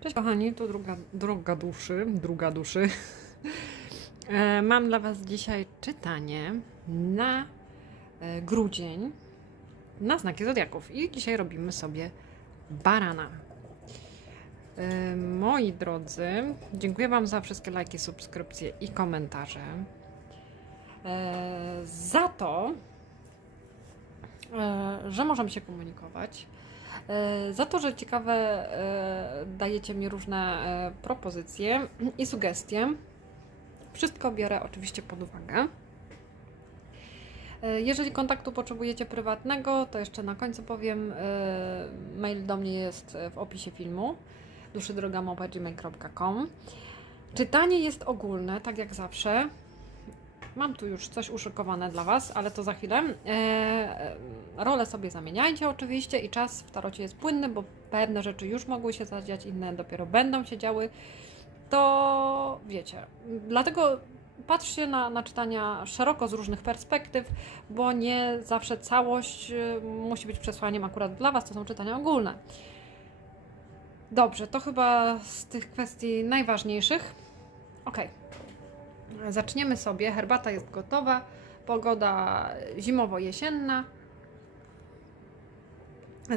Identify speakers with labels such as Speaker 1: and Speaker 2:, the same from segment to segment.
Speaker 1: Cześć kochani, to druga, droga duszy, druga duszy. E, Mam dla Was dzisiaj czytanie na e, grudzień, na znaki zodiaków. I dzisiaj robimy sobie barana. E, Moi drodzy, dziękuję Wam za wszystkie lajki, subskrypcje i komentarze. Za to, że możemy się komunikować. E, Za to, że ciekawe e, dajecie mi różne e, propozycje i sugestie. Wszystko biorę oczywiście pod uwagę. E, Jeżeli kontaktu potrzebujecie prywatnego, to jeszcze na końcu powiem, e, mail do mnie jest w opisie filmu duszydrogamopagmail.com Czytanie jest ogólne, tak jak zawsze. Mam tu już coś uszykowane dla Was, ale to za chwilę. E, e, role sobie zamieniajcie oczywiście i czas w tarocie jest płynny, bo pewne rzeczy już mogły się zadziać, inne dopiero będą się działy. To wiecie. Dlatego patrzcie na, na czytania szeroko z różnych perspektyw, bo nie zawsze całość y, musi być przesłaniem akurat dla Was, to są czytania ogólne. Dobrze, to chyba z tych kwestii najważniejszych. Okej. Zaczniemy sobie. Herbata jest gotowa. Pogoda zimowo-jesienna.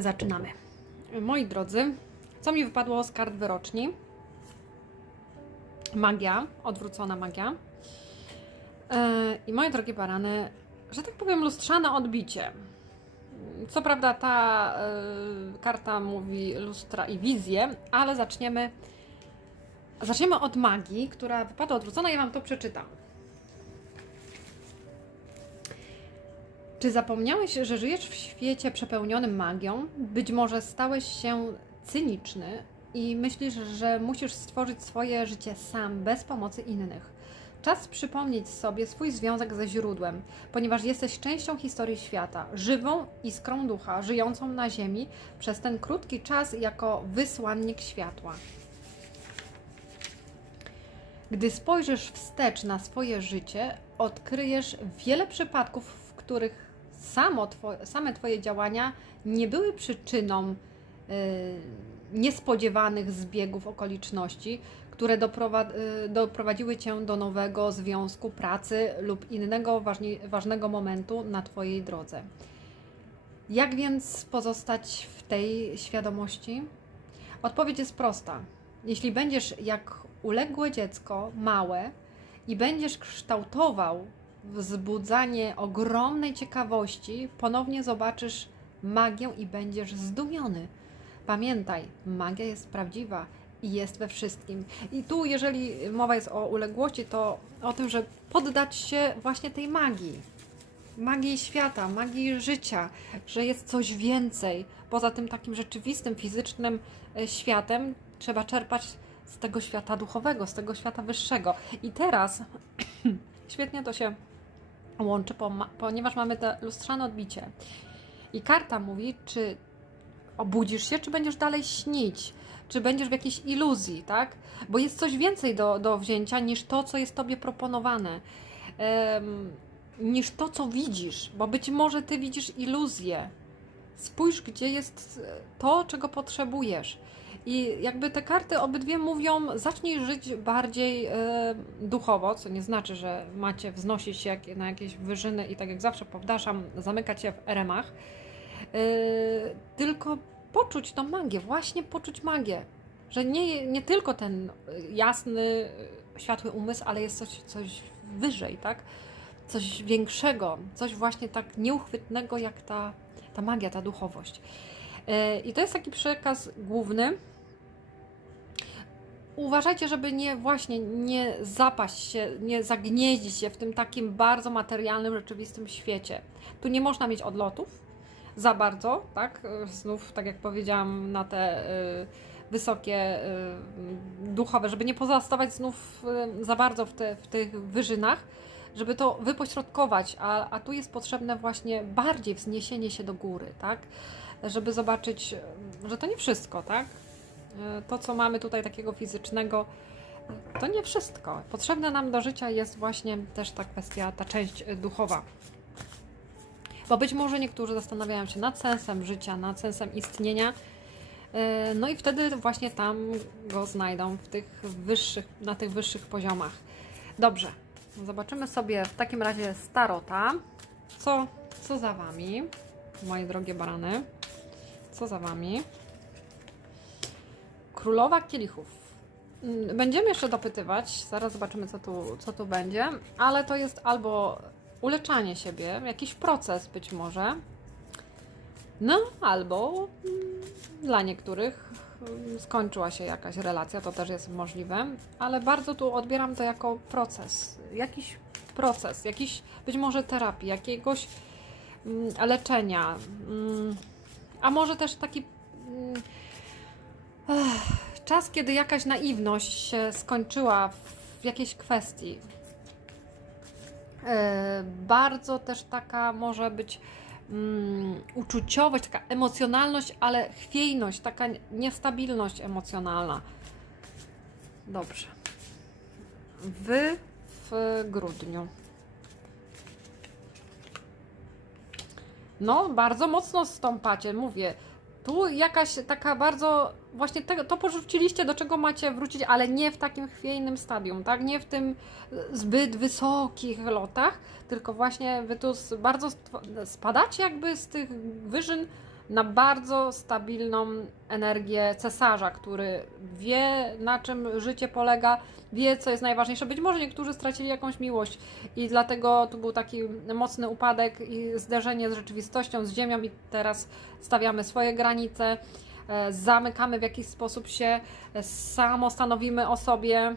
Speaker 1: Zaczynamy. Moi drodzy, co mi wypadło z kart wyroczni? Magia, odwrócona magia. Yy, I moje drogie barany, że tak powiem, lustrzane odbicie. Co prawda ta yy, karta mówi lustra i wizję, ale zaczniemy Zaczniemy od magii, która wypadła odwrócona. Ja Wam to przeczytam. Czy zapomniałeś, że żyjesz w świecie przepełnionym magią? Być może stałeś się cyniczny i myślisz, że musisz stworzyć swoje życie sam, bez pomocy innych. Czas przypomnieć sobie swój związek ze źródłem, ponieważ jesteś częścią historii świata, żywą iskrą ducha, żyjącą na Ziemi przez ten krótki czas jako wysłannik światła. Gdy spojrzysz wstecz na swoje życie, odkryjesz wiele przypadków, w których twoje, same Twoje działania nie były przyczyną y, niespodziewanych zbiegów okoliczności, które y, doprowadziły Cię do nowego związku, pracy lub innego ważnego momentu na Twojej drodze. Jak więc pozostać w tej świadomości? Odpowiedź jest prosta. Jeśli będziesz jak uległe dziecko, małe, i będziesz kształtował wzbudzanie ogromnej ciekawości, ponownie zobaczysz magię i będziesz zdumiony. Pamiętaj, magia jest prawdziwa i jest we wszystkim. I tu, jeżeli mowa jest o uległości, to o tym, że poddać się właśnie tej magii. Magii świata, magii życia, że jest coś więcej. Poza tym takim rzeczywistym, fizycznym e, światem trzeba czerpać z tego świata duchowego, z tego świata wyższego. I teraz świetnie to się łączy, ponieważ mamy te lustrzane odbicie. I karta mówi, czy obudzisz się, czy będziesz dalej śnić, czy będziesz w jakiejś iluzji, tak? Bo jest coś więcej do, do wzięcia niż to, co jest tobie proponowane. Em, niż to, co widzisz, bo być może ty widzisz iluzję. Spójrz, gdzie jest to, czego potrzebujesz. I jakby te karty obydwie mówią, zacznij żyć bardziej e, duchowo, co nie znaczy, że macie wznosić się jak, na jakieś wyżyny i tak jak zawsze powtarzam, zamykać się w eremach, e, tylko poczuć tą magię, właśnie poczuć magię. Że nie, nie tylko ten jasny, światły umysł, ale jest coś, coś wyżej, tak? Coś większego, coś właśnie tak nieuchwytnego jak ta, ta magia, ta duchowość. E, I to jest taki przekaz główny. Uważajcie, żeby nie właśnie nie zapaść się, nie zagnieździć się w tym takim bardzo materialnym, rzeczywistym świecie. Tu nie można mieć odlotów za bardzo, tak? Znów, tak jak powiedziałam, na te y, wysokie y, duchowe, żeby nie pozostawać znów y, za bardzo w, te, w tych wyżynach, żeby to wypośrodkować, a, a tu jest potrzebne właśnie bardziej wzniesienie się do góry, tak? Żeby zobaczyć, że to nie wszystko, tak? To, co mamy tutaj takiego fizycznego, to nie wszystko. Potrzebne nam do życia jest właśnie też ta kwestia, ta część duchowa. Bo być może niektórzy zastanawiają się nad sensem życia, nad sensem istnienia. E, No i wtedy właśnie tam go znajdą w tych wyższych, na tych wyższych poziomach. Dobrze, zobaczymy sobie w takim razie starota. Co, co za wami, moje drogie barany? Co za wami? Królowa kielichów. Mm, Będziemy jeszcze dopytywać, zaraz zobaczymy, co tu, co tu będzie, ale to jest albo uleczanie siebie, jakiś proces być może, no albo mm, dla niektórych mm, skończyła się jakaś relacja, to też jest możliwe, ale bardzo tu odbieram to jako proces, jakiś proces, jakiś być może terapii, jakiegoś leczenia, a może też taki czas, kiedy jakaś naiwność się skończyła w jakiejś kwestii. E, Bardzo też taka może być mm, uczuciowość, taka emocjonalność, ale chwiejność, taka niestabilność emocjonalna. Dobrze. Wy w grudniu. No, bardzo mocno stąpacie, mówię. Tu jakaś taka bardzo, właśnie tego, to porzuciliście, do czego macie wrócić, ale nie w takim chwiejnym stadium, tak? Nie w tym zbyt wysokich lotach, tylko właśnie wy tu bardzo spadacie jakby z tych wyżyn na bardzo stabilną energię cesarza, który wie na czym życie polega, wie co jest najważniejsze. Być może niektórzy stracili jakąś miłość i dlatego tu był taki mocny upadek i zderzenie z rzeczywistością, z ziemią i teraz stawiamy swoje granice, e, zamykamy w jakiś sposób się, e, samo stanowimy o sobie.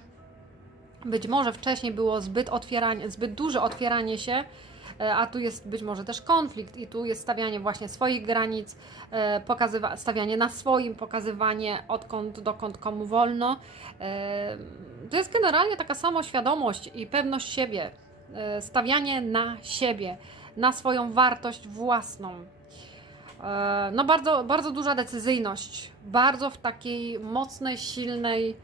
Speaker 1: Być może wcześniej było zbyt, otwieranie, zbyt duże otwieranie się, a tu jest być może też konflikt i tu jest stawianie właśnie swoich granic, e, pokazywa- stawianie na swoim, pokazywanie odkąd, dokąd komu wolno. E, To jest generalnie taka samoświadomość i pewność siebie, e, stawianie na siebie, na swoją wartość własną. E, No bardzo, bardzo duża decyzyjność, bardzo w takiej mocnej, silnej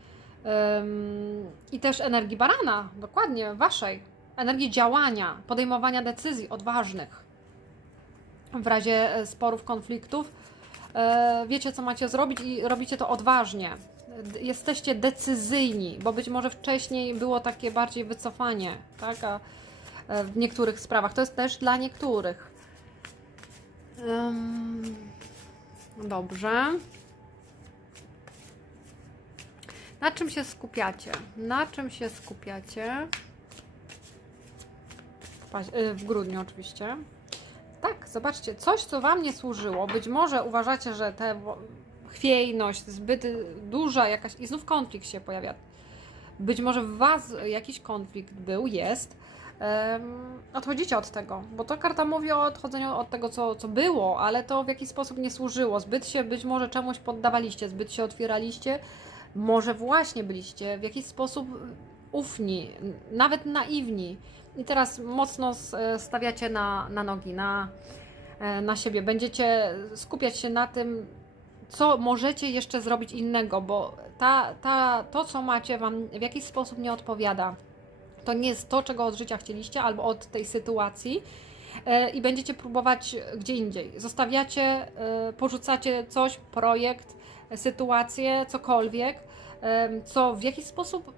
Speaker 1: i też energii barana, dokładnie waszej, energii działania, podejmowania decyzji odważnych w razie e, sporów, konfliktów. E, Wiecie, co macie zrobić i robicie to odważnie. Jesteście decyzyjni, bo być może wcześniej było takie bardziej wycofanie, tak? A e, w niektórych sprawach. To jest też dla niektórych. Dobrze. Na czym się skupiacie? Na czym się skupiacie? Y, w grudniu oczywiście. Tak, zobaczcie, coś co Wam nie służyło. Być może uważacie, że ta chwiejność zbyt duża jakaś i znów konflikt się pojawia. Być może w Was jakiś konflikt był, jest. Em, odchodzicie od tego, bo to karta mówi o odchodzeniu od tego, co, co było, ale to w jakiś sposób nie służyło. Zbyt się być może czemuś poddawaliście, zbyt się otwieraliście. Może właśnie byliście w jakiś sposób ufni, nawet naiwni. I teraz mocno s- stawiacie na, na nogi, na, e, na siebie. Będziecie skupiać się na tym, co możecie jeszcze zrobić innego, bo ta, ta, to, co macie, Wam w jakiś sposób nie odpowiada. To nie jest to, czego od życia chcieliście, albo od tej sytuacji. e, I będziecie próbować gdzie indziej. Zostawiacie, e, porzucacie coś, projekt, e, sytuację, cokolwiek, co w jakiś sposób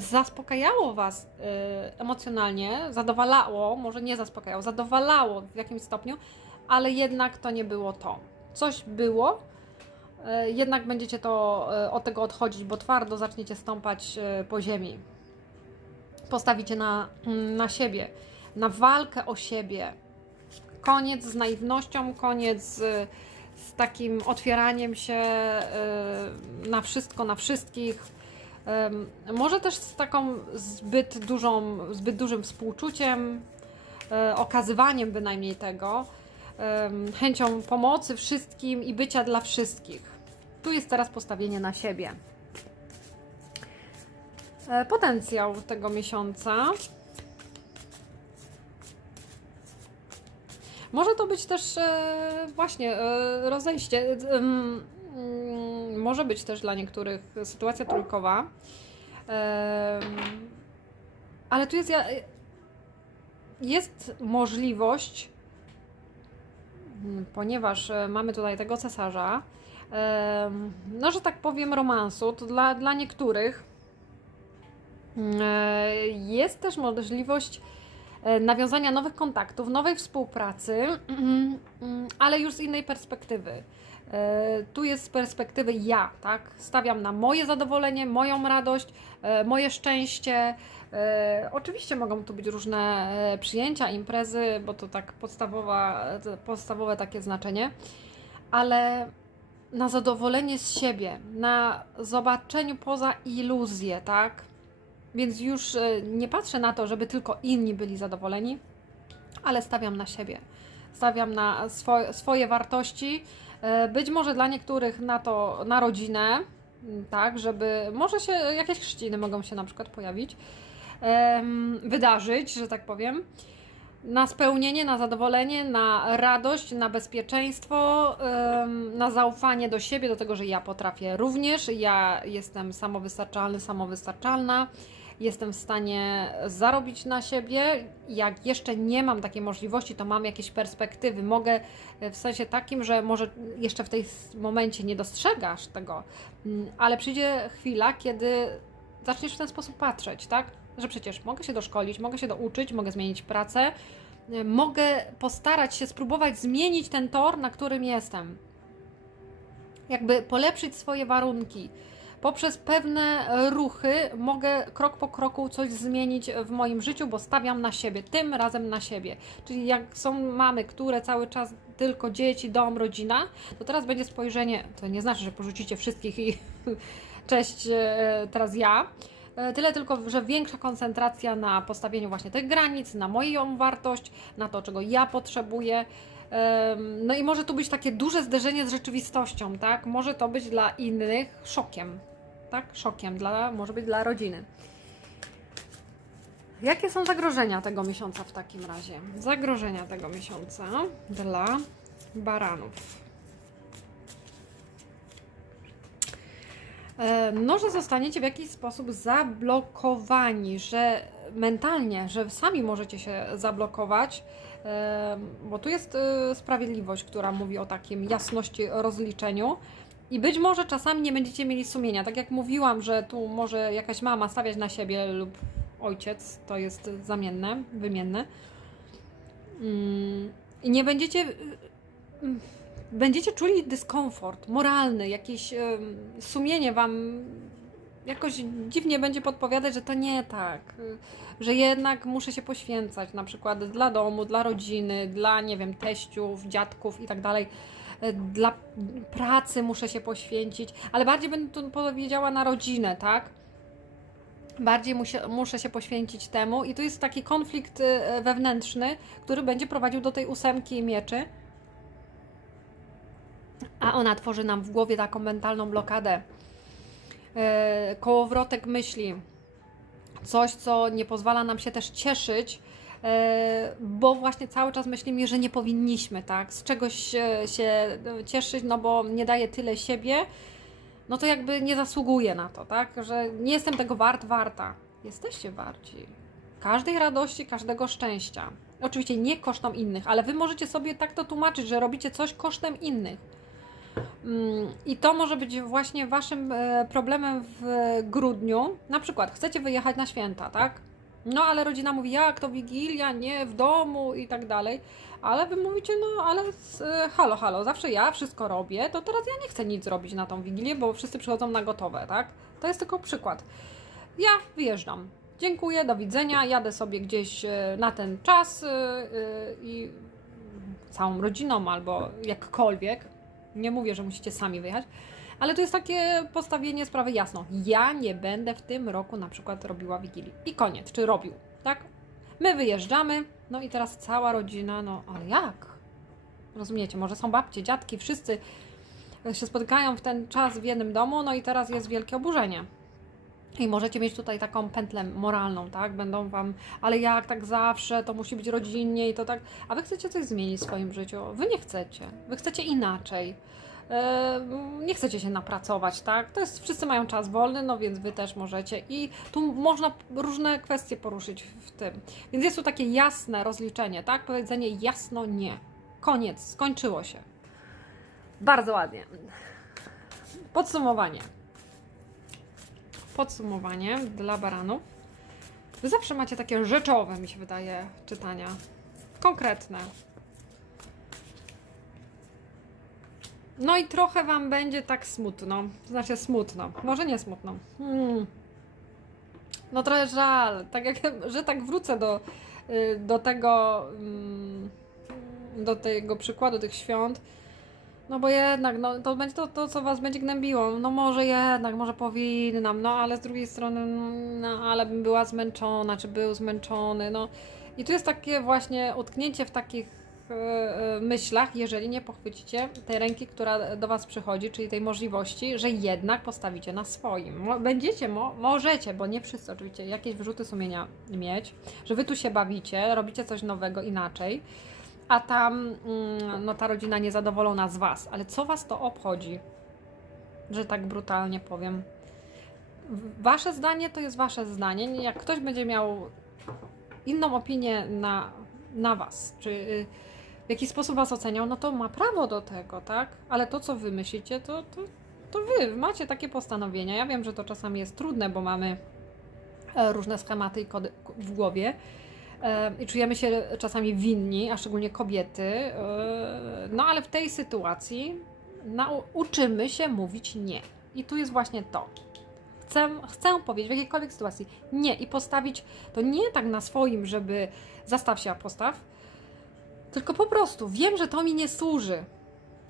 Speaker 1: zaspokajało Was e, emocjonalnie, zadowalało, może nie zaspokajało, zadowalało w jakimś stopniu, ale jednak to nie było to. Coś było, e, jednak będziecie to e, od tego odchodzić, bo twardo zaczniecie stąpać po ziemi. Postawicie na, na siebie, na walkę o siebie. Koniec z naiwnością, koniec z, z takim otwieraniem się na wszystko, na wszystkich. Może też z taką zbyt dużą, zbyt dużym współczuciem, e, okazywaniem bynajmniej tego, chęcią pomocy wszystkim i bycia dla wszystkich. Tu jest teraz postawienie na siebie. E, Potencjał tego miesiąca. Może to być też e, właśnie rozejście. Mm, może być też dla niektórych sytuacja trójkowa. Ale tu jest, jest możliwość ponieważ e, mamy tutaj tego cesarza, no że tak powiem, romansu, to dla, dla niektórych e, jest też możliwość e, nawiązania nowych kontaktów, nowej współpracy, mm, mm, ale już z innej perspektywy. E, Tu jest z perspektywy ja, tak? Stawiam na moje zadowolenie, moją radość, e, moje szczęście. E, Oczywiście mogą tu być różne przyjęcia, imprezy, bo to tak podstawowa, podstawowe takie znaczenie, ale na zadowolenie z siebie, na zobaczeniu poza iluzję, tak? Więc już nie patrzę na to, żeby tylko inni byli zadowoleni, ale stawiam na siebie. Stawiam na swo- swoje wartości. E, Być może dla niektórych na to, na rodzinę, m, tak, żeby może się jakieś chrzciny mogą się na przykład pojawić, wydarzyć, że tak powiem. Na spełnienie, na zadowolenie, na radość, na bezpieczeństwo, na zaufanie do siebie, do tego, że ja potrafię również, ja jestem samowystarczalny, samowystarczalna, jestem w stanie zarobić na siebie. Jak jeszcze nie mam takiej możliwości, to mam jakieś perspektywy. Mogę e, w sensie takim, że może jeszcze w tej momencie nie dostrzegasz tego, mm, ale przyjdzie chwila, kiedy zaczniesz w ten sposób patrzeć, tak? Że przecież mogę się doszkolić, mogę się douczyć, mogę zmienić pracę, e, mogę postarać się spróbować zmienić ten tor, na którym jestem. Jakby polepszyć swoje warunki. Poprzez pewne ruchy mogę krok po kroku coś zmienić w moim życiu, bo stawiam na siebie, tym razem na siebie. Czyli jak są mamy, które cały czas tylko dzieci, dom, rodzina, to teraz będzie spojrzenie, to nie znaczy, że porzucicie wszystkich i cześć, e, teraz ja. E, Tyle tylko, że większa koncentracja na postawieniu właśnie tych granic, na moją wartość, na to, czego ja potrzebuję. No i może tu być takie duże zderzenie z rzeczywistością, tak? Może to być dla innych szokiem, tak? Szokiem, dla, może być dla rodziny. Jakie są zagrożenia tego miesiąca w takim razie? Zagrożenia tego miesiąca dla baranów. E, No, że zostaniecie w jakiś sposób zablokowani, że mentalnie, że sami możecie się zablokować, e, bo tu jest e, sprawiedliwość, która mówi o takim jasności rozliczeniu. I być może czasami nie będziecie mieli sumienia. Tak jak mówiłam, że tu może jakaś mama stawiać na siebie lub ojciec, to jest zamienne, wymienne. Mm, I nie będziecie. mm, Będziecie czuli dyskomfort moralny, jakieś sumienie wam jakoś dziwnie będzie podpowiadać, że to nie tak, y, że jednak muszę się poświęcać, na przykład dla domu, dla rodziny, dla, nie wiem, teściów, dziadków i tak dalej. Y, Dla pracy muszę się poświęcić, ale bardziej będę tu powiedziała na rodzinę, tak? Bardziej muszę, muszę się poświęcić temu, i tu jest taki konflikt y, wewnętrzny, który będzie prowadził do tej ósemki mieczy. A ona tworzy nam w głowie taką mentalną blokadę. E, kołowrotek myśli. Coś, co nie pozwala nam się też cieszyć, bo właśnie cały czas myślimy, że nie powinniśmy, tak? Z czegoś e, się cieszyć, no bo nie daje tyle siebie, no to jakby nie zasługuje na to, tak? Że nie jestem tego wart, warta. Jesteście warci. Każdej radości, każdego szczęścia. Oczywiście nie kosztem innych, ale wy możecie sobie tak to tłumaczyć, że robicie coś kosztem innych. Mm, I to może być właśnie waszym e, problemem w grudniu. Na przykład chcecie wyjechać na święta, tak? No ale rodzina mówi, jak to Wigilia, nie, w domu i tak dalej. Ale wy mówicie, no ale e, halo, halo, zawsze ja wszystko robię, to teraz ja nie chcę nic robić na tą Wigilię, bo wszyscy przychodzą na gotowe, tak? To jest tylko przykład. Ja wyjeżdżam. Dziękuję, do widzenia. Jadę sobie gdzieś e, na ten czas e, i całą rodziną albo jakkolwiek. Nie mówię, że musicie sami wyjechać, ale to jest takie postawienie sprawy jasno. Ja nie będę w tym roku na przykład robiła Wigilii. I koniec, czy robił, tak? My wyjeżdżamy, no i teraz cała rodzina, no ale jak? Rozumiecie, może są babcie, dziadki, wszyscy się spotykają w ten czas w jednym domu, no i teraz jest wielkie oburzenie. I możecie mieć tutaj taką pętlę moralną, tak? Będą wam, ale jak tak zawsze, to musi być rodzinnie i to tak. A wy chcecie coś zmienić w swoim życiu. Wy nie chcecie. Wy chcecie inaczej. E, Nie chcecie się napracować, tak? To jest, wszyscy mają czas wolny, no więc wy też możecie. I tu można różne kwestie poruszyć w tym. Więc jest tu takie jasne rozliczenie, tak? Powiedzenie jasno nie. Koniec, skończyło się. Bardzo ładnie. Podsumowanie. Podsumowanie dla baranów. Wy zawsze macie takie rzeczowe, mi się wydaje, czytania. Konkretne. No i trochę Wam będzie tak smutno. Znaczy smutno. Może nie smutno. Hmm. No trochę żal. Tak jak, że tak wrócę do, y, do tego mm, do tego przykładu tych świąt. No bo jednak, no, to będzie to, to, co was będzie gnębiło. No może jednak, może powinnam, no ale z drugiej strony, no ale bym była zmęczona, czy był zmęczony, no. I tu jest takie właśnie utknięcie w takich myślach, jeżeli nie pochwycicie tej ręki, która do was przychodzi, czyli tej możliwości, że jednak postawicie na swoim. Będziecie, mo, możecie, bo nie wszyscy oczywiście, jakieś wyrzuty sumienia mieć, że wy tu się bawicie, robicie coś nowego, inaczej a tam mm, no, ta rodzina niezadowolona z Was. Ale co Was to obchodzi? Że tak brutalnie powiem. Wasze zdanie to jest Wasze zdanie. Nie- Jak ktoś będzie miał inną opinię na, na Was, czy y, w jaki sposób Was oceniał, no to ma prawo do tego, tak? Ale to, co Wy myślicie, to, to, to Wy macie takie postanowienia. Ja wiem, że to czasami jest trudne, bo mamy e, różne schematy i kody w głowie. E, I czujemy się czasami winni, a szczególnie kobiety. e, No ale w tej sytuacji nau- uczymy się mówić nie. I tu jest właśnie to. Chcę, chcę powiedzieć w jakiejkolwiek sytuacji nie i postawić to nie tak na swoim, żeby zastaw się, a postaw, tylko po prostu wiem, że to mi nie służy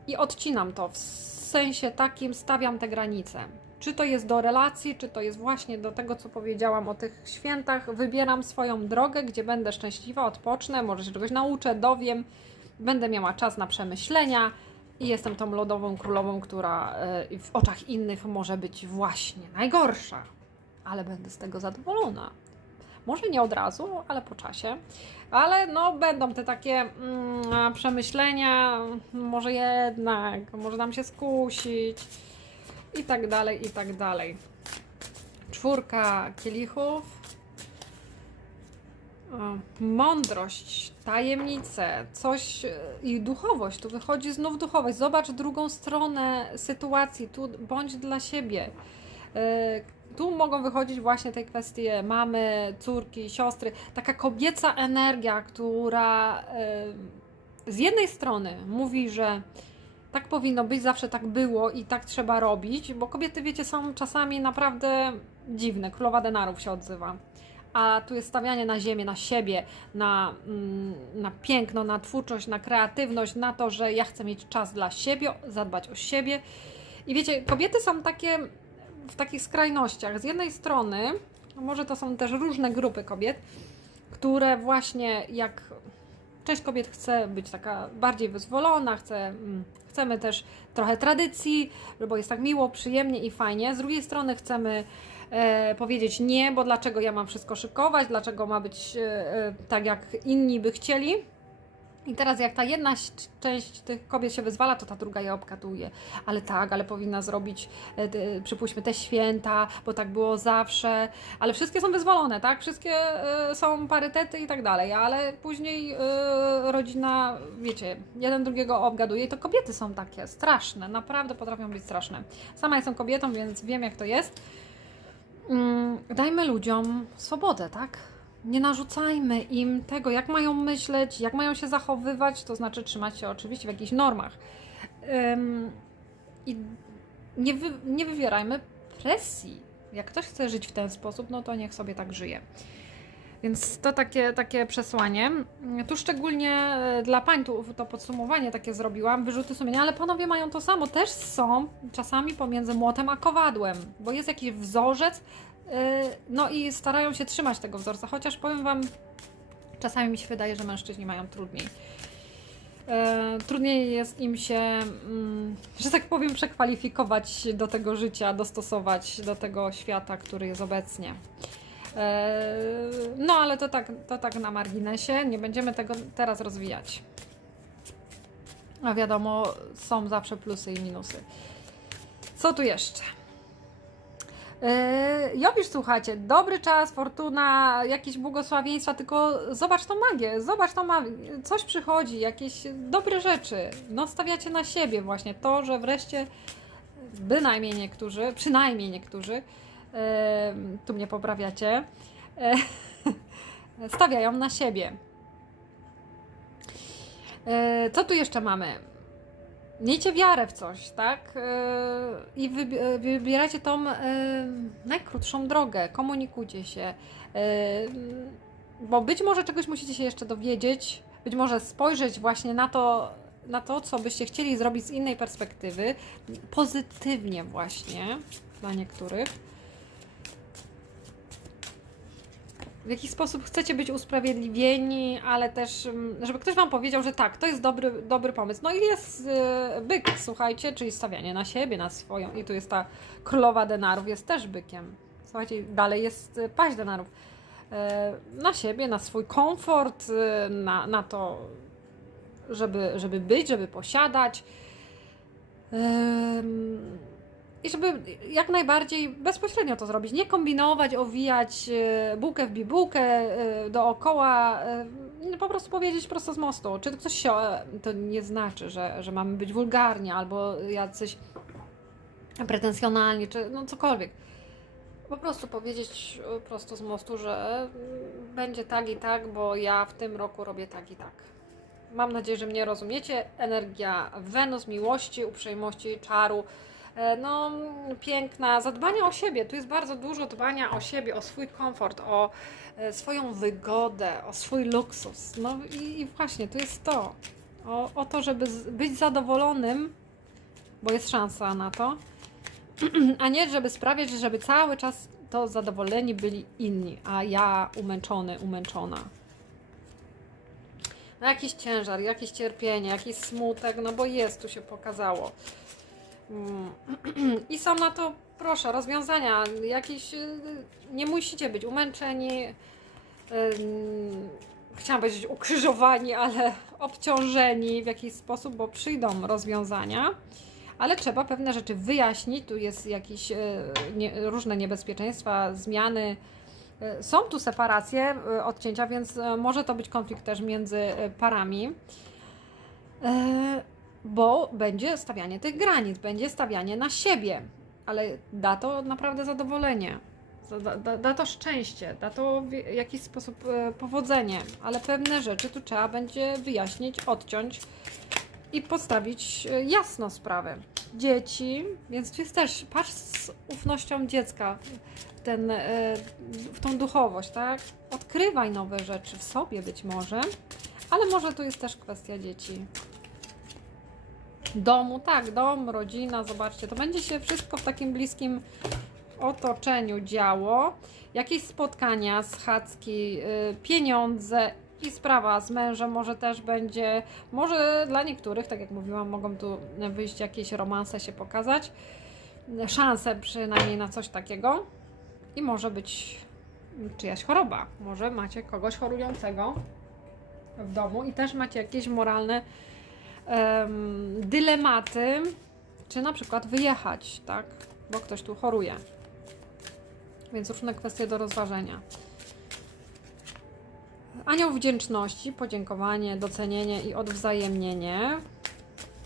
Speaker 1: i odcinam to. W sensie takim stawiam te granice. Czy to jest do relacji, czy to jest właśnie do tego, co powiedziałam o tych świętach. Wybieram swoją drogę, gdzie będę szczęśliwa, odpocznę, może się czegoś nauczę, dowiem, będę miała czas na przemyślenia i jestem tą lodową królową, która e, w oczach innych może być właśnie najgorsza, ale będę z tego zadowolona. Może nie od razu, ale po czasie. Ale no, będą te takie mm, przemyślenia, może jednak, może nam się skusić i tak dalej, i tak dalej. Czwórka kielichów. Mądrość, tajemnice, coś e, i duchowość. Tu wychodzi znów duchowość. Zobacz drugą stronę sytuacji. Tu bądź dla siebie. Tu mogą wychodzić właśnie te kwestie mamy, córki, siostry. Taka kobieca energia, która e, z jednej strony mówi, że tak powinno być, zawsze tak było i tak trzeba robić, bo kobiety, wiecie, są czasami naprawdę dziwne. Królowa denarów się odzywa. A tu jest stawianie na ziemię, na siebie, na, mm, na piękno, na twórczość, na kreatywność, na to, że ja chcę mieć czas dla siebie, zadbać o siebie. I wiecie, kobiety są takie w takich skrajnościach. Z jednej strony, może to są też różne grupy kobiet, które właśnie jak część kobiet chce być taka bardziej wyzwolona, chce, mm, chcemy też trochę tradycji, bo jest tak miło, przyjemnie i fajnie. Z drugiej strony chcemy e, powiedzieć nie, bo dlaczego ja mam wszystko szykować, dlaczego ma być e, e, tak, jak inni by chcieli. I teraz jak ta jedna część tych kobiet się wyzwala, to ta druga je obkatuje. Ale tak, ale powinna zrobić, e, przypuśćmy, te święta, bo tak było zawsze. Ale wszystkie są wyzwolone, tak? Wszystkie e, są parytety i tak dalej, ale później e, rodzina, wiecie, jeden drugiego obgaduje i to kobiety są takie straszne, naprawdę potrafią być straszne. Sama jestem kobietą, więc wiem jak to jest. Mm, Dajmy ludziom swobodę, tak? Nie narzucajmy im tego, jak mają myśleć, jak mają się zachowywać, to znaczy trzymać się oczywiście w jakichś normach. Ym, I nie, wy, nie wywierajmy presji. Jak ktoś chce żyć w ten sposób, no to niech sobie tak żyje. Więc to takie, takie przesłanie. Tu szczególnie e, dla pań tu to podsumowanie takie zrobiłam, wyrzuty sumienia, ale panowie mają to samo. Też są czasami pomiędzy młotem a kowadłem, bo jest jakiś wzorzec, no i starają się trzymać tego wzorca, chociaż powiem Wam, czasami mi się wydaje, że mężczyźni mają trudniej. E, Trudniej jest im się, mm, że tak powiem, przekwalifikować do tego życia, dostosować do tego świata, który jest obecnie. E, No, ale to tak, to tak na marginesie, nie będziemy tego teraz rozwijać. A wiadomo, są zawsze plusy i minusy. Co tu jeszcze? Yy, Jowisz, słuchajcie, dobry czas, fortuna, jakieś błogosławieństwa, tylko zobacz tą magię, zobacz tą magię, coś przychodzi, jakieś dobre rzeczy, no stawiacie na siebie właśnie, to, że wreszcie bynajmniej niektórzy, przynajmniej niektórzy, yy, tu mnie poprawiacie, yy, stawiają na siebie. Co tu jeszcze mamy? Miejcie wiarę w coś, tak? Yy, I yy, wybieracie tą yy, najkrótszą drogę, komunikujcie się. Bo być może czegoś musicie się jeszcze dowiedzieć, być może spojrzeć właśnie na to, na to, co byście chcieli zrobić z innej perspektywy, pozytywnie właśnie dla niektórych. W jaki sposób chcecie być usprawiedliwieni, ale też, mm, żeby ktoś Wam powiedział, że tak, to jest dobry, dobry pomysł. No i jest e, byk, słuchajcie, czyli stawianie na siebie, na swoją. I tu jest ta królowa denarów, jest też bykiem. Słuchajcie, dalej jest e, paść denarów. E, Na siebie, na swój komfort, na, na to, żeby, żeby być, żeby posiadać. Ym, I żeby jak najbardziej bezpośrednio to zrobić. Nie kombinować, owijać e, bułkę w bibułkę e, dookoła. e, Po prostu powiedzieć prosto z mostu. Czy ktoś się. To nie znaczy, że, że mamy być wulgarni albo jacyś pretensjonalni, czy no cokolwiek. Po prostu powiedzieć prosto z mostu, że będzie tak i tak, bo ja w tym roku robię tak i tak. Mam nadzieję, że mnie rozumiecie. Energia Wenus, miłości, uprzejmości, czaru. E, No, piękna, zadbanie o siebie. Tu jest bardzo dużo dbania o siebie, o swój komfort, o e, swoją wygodę, o swój luksus. No i, i właśnie, tu jest to. O, o to, żeby być zadowolonym, bo jest szansa na to, a nie, żeby sprawiać, żeby cały czas to zadowoleni byli inni, a ja umęczony, umęczona. No jakiś ciężar, jakieś cierpienie, jakiś smutek, no bo jest, tu się pokazało. Mm. I są na to, proszę, rozwiązania. Jakieś, y, nie musicie być umęczeni. Chciałam powiedzieć ukrzyżowani, ale obciążeni w jakiś sposób, bo przyjdą rozwiązania. Ale trzeba pewne rzeczy wyjaśnić. Tu jest jakieś y, nie, różne niebezpieczeństwa, zmiany. Y, Są tu separacje, odcięcia, więc może to być konflikt też między parami. Bo będzie stawianie tych granic, będzie stawianie na siebie, ale da to naprawdę zadowolenie, da, da, da to szczęście, da to w jakiś sposób e, powodzenie, ale pewne rzeczy tu trzeba będzie wyjaśnić, odciąć i postawić e, jasno sprawę. Dzieci, więc tu jest też, patrz z ufnością dziecka w, ten, e, w tą duchowość, tak? Odkrywaj nowe rzeczy w sobie być może, ale może tu jest też kwestia dzieci domu, tak, dom, rodzina, zobaczcie, to będzie się wszystko w takim bliskim otoczeniu działo. Jakieś spotkania, schadzki, y, pieniądze i sprawa z mężem może też będzie, może dla niektórych, tak jak mówiłam, mogą tu wyjść jakieś romanse się pokazać, szanse przynajmniej na coś takiego. I może być czyjaś choroba, może macie kogoś chorującego w domu i też macie jakieś moralne em, dylematy, czy na przykład wyjechać, tak? Bo ktoś tu choruje. Więc różne kwestie do rozważenia. Anioł wdzięczności, podziękowanie, docenienie i odwzajemnienie.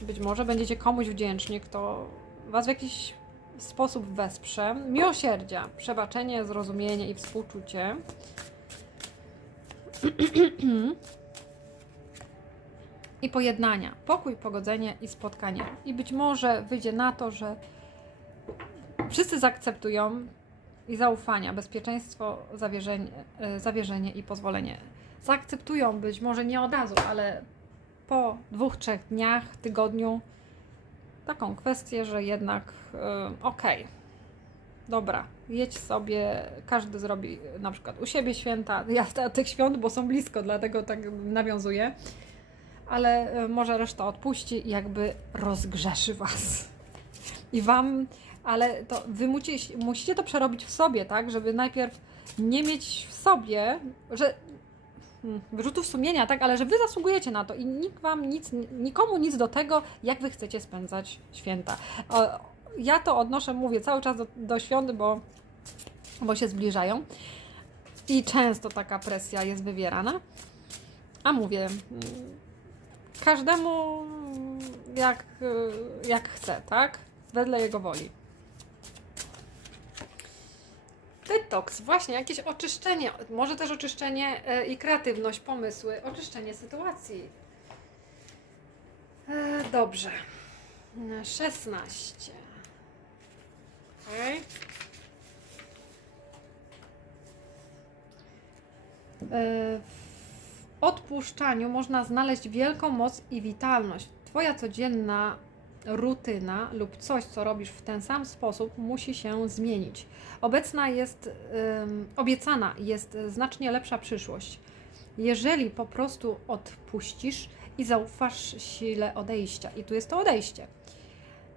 Speaker 1: Być może będziecie komuś wdzięczni, kto Was w jakiś sposób wesprze. Miłosierdzia, przebaczenie, zrozumienie i współczucie. i pojednania, pokój, pogodzenie i spotkanie. I być może wyjdzie na to, że wszyscy zaakceptują i zaufania, bezpieczeństwo, zawierzenie, e, zawierzenie i pozwolenie. Zaakceptują być może nie od razu, ale po dwóch, trzech dniach, tygodniu taką kwestię, że jednak e, okej, dobra, jedź sobie, każdy zrobi na przykład u siebie święta, ja tych świąt, bo są blisko, dlatego tak nawiązuję ale e, może reszta odpuści i jakby rozgrzeszy was. I wam, ale to wy musicie, musicie to przerobić w sobie, tak, żeby najpierw nie mieć w sobie, że hmm, wyrzutów sumienia, tak, ale że wy zasługujecie na to i nikt wam nic, nikomu nic do tego, jak wy chcecie spędzać święta. Ja to odnoszę, mówię cały czas do, do świąt, bo bo się zbliżają. I często taka presja jest wywierana. A mówię, mm, każdemu jak, jak chce, tak? Wedle jego woli. Detoks, właśnie, jakieś oczyszczenie, może też oczyszczenie e, i kreatywność, pomysły, oczyszczenie sytuacji. E, Dobrze. E, 16. Okej. E, W odpuszczaniu można znaleźć wielką moc i witalność. Twoja codzienna rutyna lub coś, co robisz w ten sam sposób, musi się zmienić. Obecna jest, ym, obiecana jest znacznie lepsza przyszłość. Jeżeli po prostu odpuścisz i zaufasz sile odejścia, i tu jest to odejście,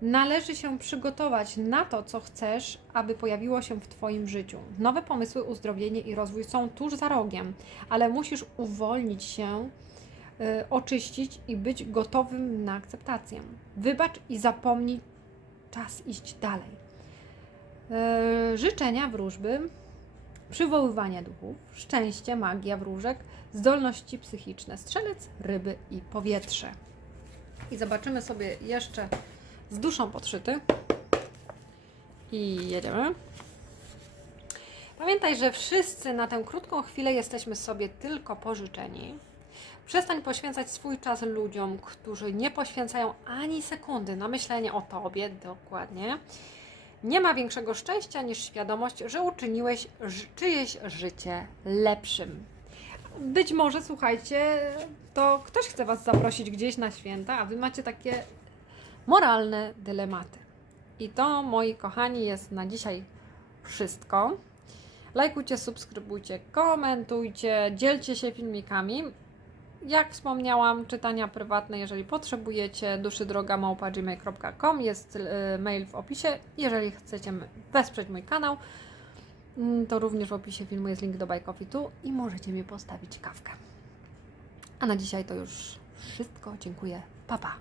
Speaker 1: należy się przygotować na to, co chcesz, aby pojawiło się w Twoim życiu. Nowe pomysły, uzdrowienie i rozwój są tuż za rogiem, ale musisz uwolnić się y, oczyścić i być gotowym na akceptację. Wybacz i zapomnij, czas iść dalej. Y, Życzenia, wróżby, przywoływanie duchów, szczęście, magia wróżek, zdolności psychiczne, strzelec, ryby i powietrze. I zobaczymy sobie jeszcze z duszą podszyty. I jedziemy. Pamiętaj, że wszyscy na tę krótką chwilę jesteśmy sobie tylko pożyczeni. Przestań poświęcać swój czas ludziom, którzy nie poświęcają ani sekundy na myślenie o tobie, dokładnie. Nie ma większego szczęścia niż świadomość, że uczyniłeś czyjeś życie lepszym. Być może, słuchajcie, to ktoś chce Was zaprosić gdzieś na święta, a Wy macie takie moralne dylematy. I to, moi kochani, jest na dzisiaj wszystko. Lajkujcie, subskrybujcie, komentujcie, dzielcie się filmikami. Jak wspomniałam, czytania prywatne, jeżeli potrzebujecie, duszydroga.gmail.com jest y, mail w opisie. Jeżeli chcecie wesprzeć mój kanał, mm, to również w opisie filmu jest link do Buy Coffee Tu i możecie mi postawić kawkę. A na dzisiaj to już wszystko. Dziękuję. Pa, pa.